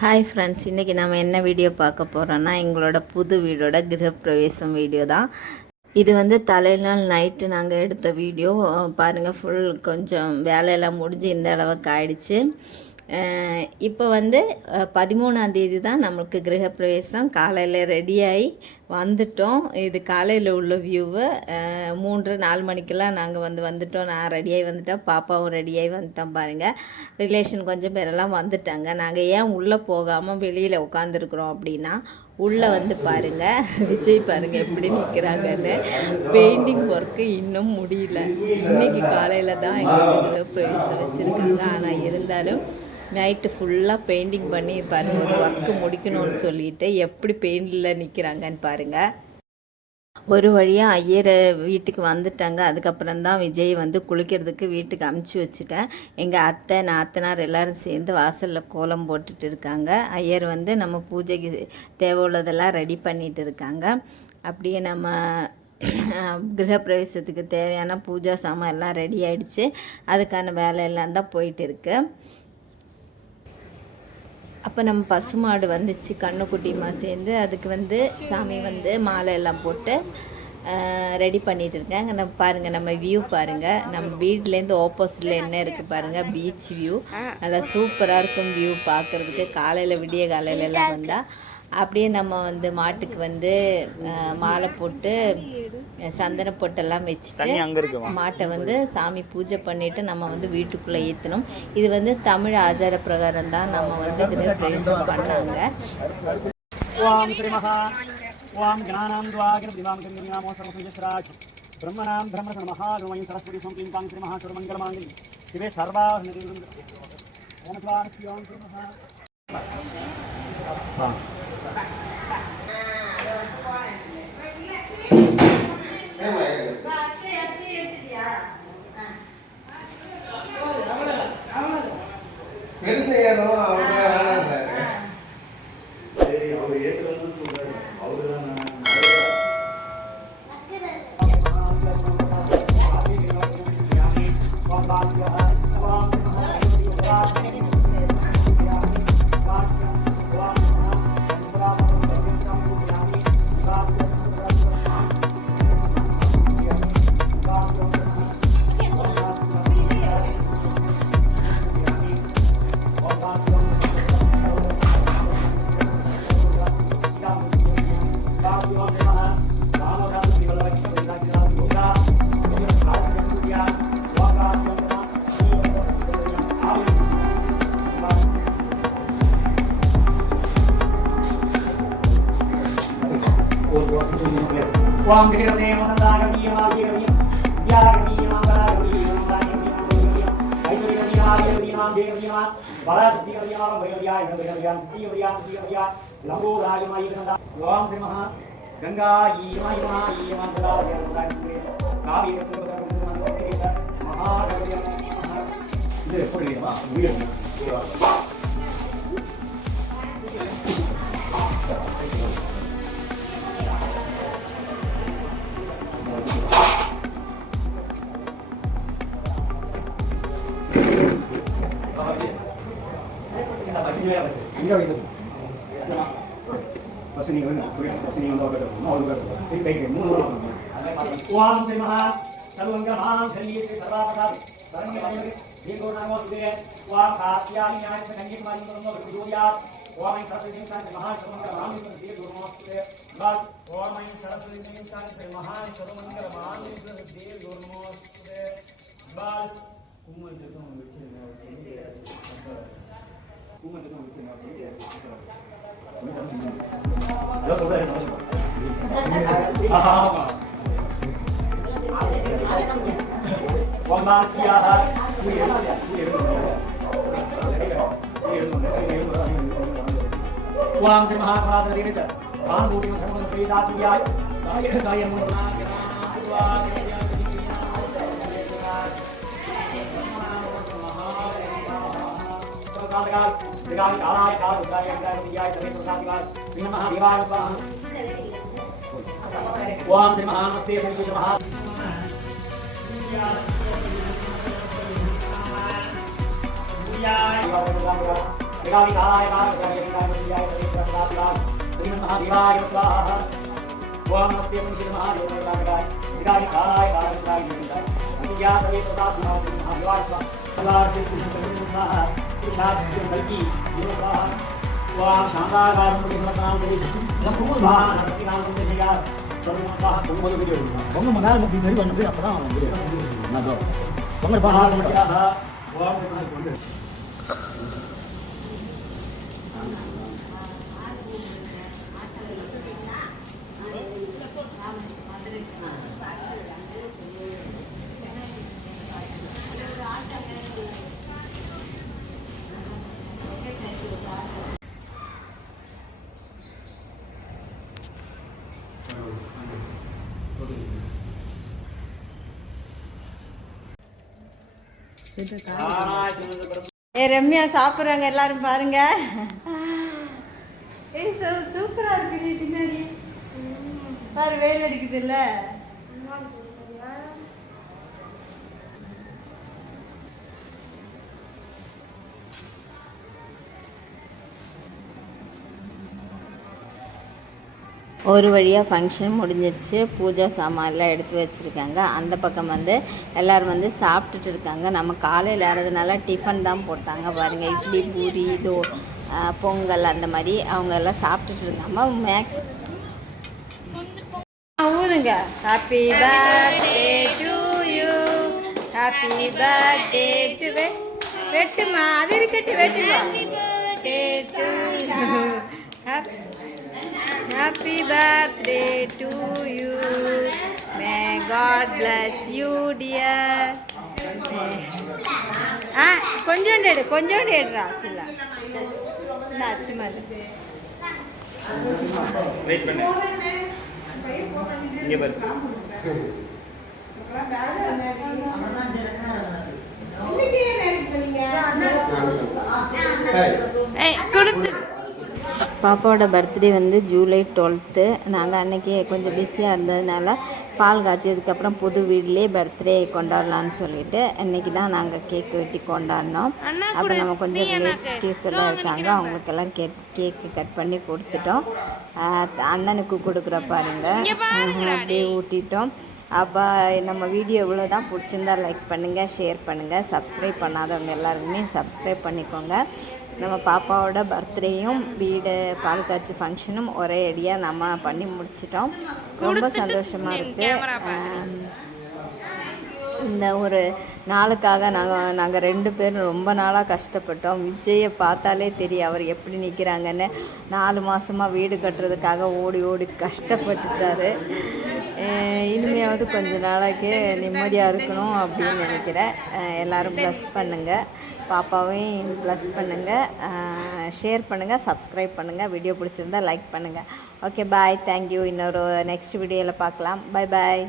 Hi friends, இன்றைக்கி நம்ம என்ன வீடியோ பார்க்க போகிறோன்னா எங்களோட புது வீடோட கிரகப்பிரவேசம் வீடியோ தான். இது வந்து தலைநாள் நைட்டு நாங்கள் எடுத்த வீடியோ பாருங்கள். ஃபுல் கொஞ்சம் வேலையெல்லாம் முடிஞ்சு இந்த அளவுக்கு ஆயிடுச்சு. இப்போ வந்து 13ஆந்தேதி தான் நம்மளுக்கு கிரகப்பிரவேசம். காலையில் ரெடியாகி வந்துட்டோம். இது காலையில் உள்ள வியூவு. 3-4 மணிக்கெல்லாம் நாங்கள் வந்துட்டோம். நான் ரெடியாகி வந்துட்டோம், பாப்பாவும் ரெடியாகி வந்துட்டோம். பாருங்கள், ரிலேஷன் கொஞ்சம் பேரெல்லாம் வந்துட்டாங்க. நாங்கள் ஏன் உள்ளே போகாமல் வெளியில் உட்காந்துருக்குறோம் அப்படின்னா, உள்ளே வந்து பாருங்கள், விஜய் பாருங்கள் எப்படி நிற்கிறாங்கன்னு. பெயிண்டிங் ஒர்க்கு இன்னும் முடியல. இன்றைக்கி காலையில் தான் எங்களுக்கு கிரகப்பிரவேசம் வச்சுருக்காங்க. ஆனால் இருந்தாலும் நைட்டு ஃபுல்லாக பெயிண்டிங் பண்ணி பாருங்கள், ஒரு ஒர்க்கு முடிக்கணும்னு சொல்லிட்டு எப்படி பெயிண்டில் நிற்கிறாங்கன்னு பாருங்கள். ஒரு வழியாக ஐயர் வீட்டுக்கு வந்துட்டாங்க. அதுக்கப்புறம் தான் விஜய் வந்து குளிக்கிறதுக்கு வீட்டுக்கு அமுச்சு வச்சுட்டேன். எங்கள் அத்தை நாத்தனார் எல்லோரும் சேர்ந்து வாசலில் கோலம் போட்டுட்டு இருக்காங்க. ஐயர் வந்து நம்ம பூஜைக்கு தேவை உள்ளதெல்லாம் ரெடி பண்ணிகிட்டு இருக்காங்க. அப்படியே நம்ம கிரகப்பிரவேசத்துக்கு தேவையான பூஜா சாமான் எல்லாம் ரெடி ஆகிடுச்சு. அதுக்கான வேலையெல்லாம் தான் போயிட்டு இருக்கு. அப்போ நம்ம பசுமாடு வந்துச்சு, கண்ணுக்குட்டியுமா சேர்ந்து. அதுக்கு வந்து சாமி வந்து மாலை எல்லாம் போட்டு ரெடி பண்ணிகிட்டு இருக்கேன். நம்ம பாருங்கள், நம்ம வியூ பாருங்கள். நம்ம வீட்டிலேருந்து ஆப்போசிட்டில் என்ன இருக்குது பாருங்கள், பீச் வியூ. நல்லா சூப்பராக இருக்கும் வியூ பார்க்குறதுக்கு. காலையில் விடிய காலையிலலாம் வந்தால் அப்படியே நம்ம வந்து மாட்டுக்கு வந்து மாலை போட்டு சந்தன பொட்டெல்லாம் வச்சுட்டு மாட்டை வந்து சாமி பூஜை பண்ணிவிட்டு நம்ம வந்து வீட்டுக்குள்ளே ஏற்றணும். இது வந்து தமிழ் ஆச்சார பிரகாரம் தான் நம்ம வந்து கிரகப்பிரவேசம் பண்ணாங்க. ஓம் ஸ்ரீ மகா ஓம் ஞானாம் துவாகிர திவாம் கரிநாமோ சர்வசஞ்சஸ்ராஜ் பிரம்மணாம் பிரம்மண மகா ரோமயம் சரஸ்வதி சோம் காம் ஸ்ரீ மகா சர்வமங்கலமாங்கலி சிவே சர்வா ஓம் ஸ்ரீ ஓம் ஸ்ரீ மகா Wang kehirne masandara kiyama kiyama yara kiyama bara kiyama bara kiyama aisori kiyama kiyama kiyama bara sati kiyama kiyama kiyama sati kiyama lambo rajama kiyama Wang se maha ganga yima yima yima bara kiyama kavi kiyama maha kiyama இது எப்படி வா video Enggak itu. Pas ini kan, pas ini untuk apa? Mau juga. Ini baik ni, mau apa? Wang se maha, salun keraman, kalian se sarva pasal. Sekarang ni kalian ni guna mau sudah. Wang katia ni yang se kanji kemarin mau berjudia. Wang yang satu ini kan maha salun keraman ni se guna mau sudah. Bas, wang yang satu ini kan se maha salun keraman ni se guna mau sudah. Bas, umur itu Lo sobre eso. Aha. Wa ma sia ha suy Wang se maha khala se sa. Bhan bhuti ma dhamma se sa suya. Saya mo na. Degali karai kar udaya udaya udaya sabi sukasigal Sri Mahadevaya Swaha Om Sri Mahanaste Sri Mahad विकाविकाय कामकाय सर्वेश्वराय श्रीमन्महादेवाय स्वाहा ओम नमस्ते श्रीमन्महादेवाय कामकाय विकाविकाय कामकाय अनिया सर्वेश्वराय श्रीमन्महादेवाय स्वाहा अल्लाह के स्वाहा कृष्णाय बल्कि योगा ओम शांताकार मुनि नाम करी लखुल भान हरि नाम से दिया सर्वथा कुमल वीडियो हम मनाल मुझे मेरी बन गई अपना ना दो पंगर बाहर मत रहा ओम ரம்யா சாப்பிட்றாங்க எல்லாரும் பாருங்க. சூப்பரா இருக்கு பின்னாடி பாரு, வெயில் அடிக்குது இல்ல. ஒரு வழியாக ஃபங்க்ஷன் முடிஞ்சிடுச்சு. பூஜா சாமான்லாம் எடுத்து வச்சுருக்காங்க. அந்த பக்கம் வந்து எல்லோரும் வந்து சாப்பிட்டுட்டு இருக்காங்க. நம்ம காலையில் ஏறதுனால டிஃபன் தான் போட்டாங்க பாருங்கள். இட்லி, பூரி, பொங்கல் அந்த மாதிரி அவங்க எல்லாம் சாப்பிட்டுட்டு இருக்காங்க. மேக்ஸ் ஊதுங்க. Happy birthday to you, happy birthday to வெட்டுமா, அது இருக்கட்டு வெட்டுமா. Happy birthday to you. May God bless you, dear. கொஞ்சோண்டு எடுறா சில்ல. நான் அச்சுமா வெயிட் பண்ணு. இங்க பாரு. இன்னைக்கு மேரேஜ் பண்ணீங்க? ஏய் கொடுத்து. பாப்பாவோட பர்த்டே வந்து ஜூலை 12. நாங்கள் அன்றைக்கி கொஞ்சம் பிஸியாக இருந்ததுனால பால் காய்ச்சதுக்கப்புறம் புது வீட்லேயே பர்த்டே கொண்டாடலான்னு சொல்லிட்டு இன்றைக்கி தான் நாங்கள் கேக் வெட்டி கொண்டாடினோம். அப்புறம் நம்ம கொஞ்சம் ரிலேட்டிவ்ஸ் எல்லாம் இருக்காங்க, அவங்களுக்கெல்லாம் கேக்கு கட் பண்ணி கொடுத்துட்டோம். அண்ணனுக்கு கொடுக்குற பாருங்க அப்படியே ஊட்டிட்டோம். அப்போ நம்ம வீடியோ இவ்வளோ தான். பிடிச்சிருந்தா லைக் பண்ணுங்கள், ஷேர் பண்ணுங்கள். சப்ஸ்கிரைப் பண்ணாதவங்க எல்லாருமே சப்ஸ்கிரைப் பண்ணிக்கோங்க. நம்ம பாப்பாவோட பர்த்டேயும் வீடு பால் காய்ச்சி ஃபங்க்ஷனும் ஒரே அடியாக நம்ம பண்ணி முடிச்சிட்டோம். ரொம்ப சந்தோஷமாக இருக்குது. இந்த ஒரு நாளுக்காக நாங்கள் 2 பேரும் ரொம்ப நாளாக கஷ்டப்பட்டோம். விஜயை பார்த்தாலே தெரியும் அவர் எப்படி நிற்கிறாங்கன்னு. 4 மாதமாக வீடு கட்டுறதுக்காக ஓடி ஓடி கஷ்டப்பட்டுட்டாரு. இனிமையாவது கொஞ்ச நாளைக்கு நிம்மதியாக இருக்கணும் அப்படின்னு நினைக்கிறேன். எல்லோரும் ப்ளஸ் பண்ணுங்கள், பாப்பாவையும் ப்ளஸ் பண்ணுங்கள், ஷேர் பண்ணுங்கள், சப்ஸ்கிரைப் பண்ணுங்கள். வீடியோ பிடிச்சிருந்தா லைக் பண்ணுங்கள். Okay bye, thank you. இன்னொரு நெக்ஸ்ட் வீடியோவில் பார்க்கலாம். பாய் பாய்.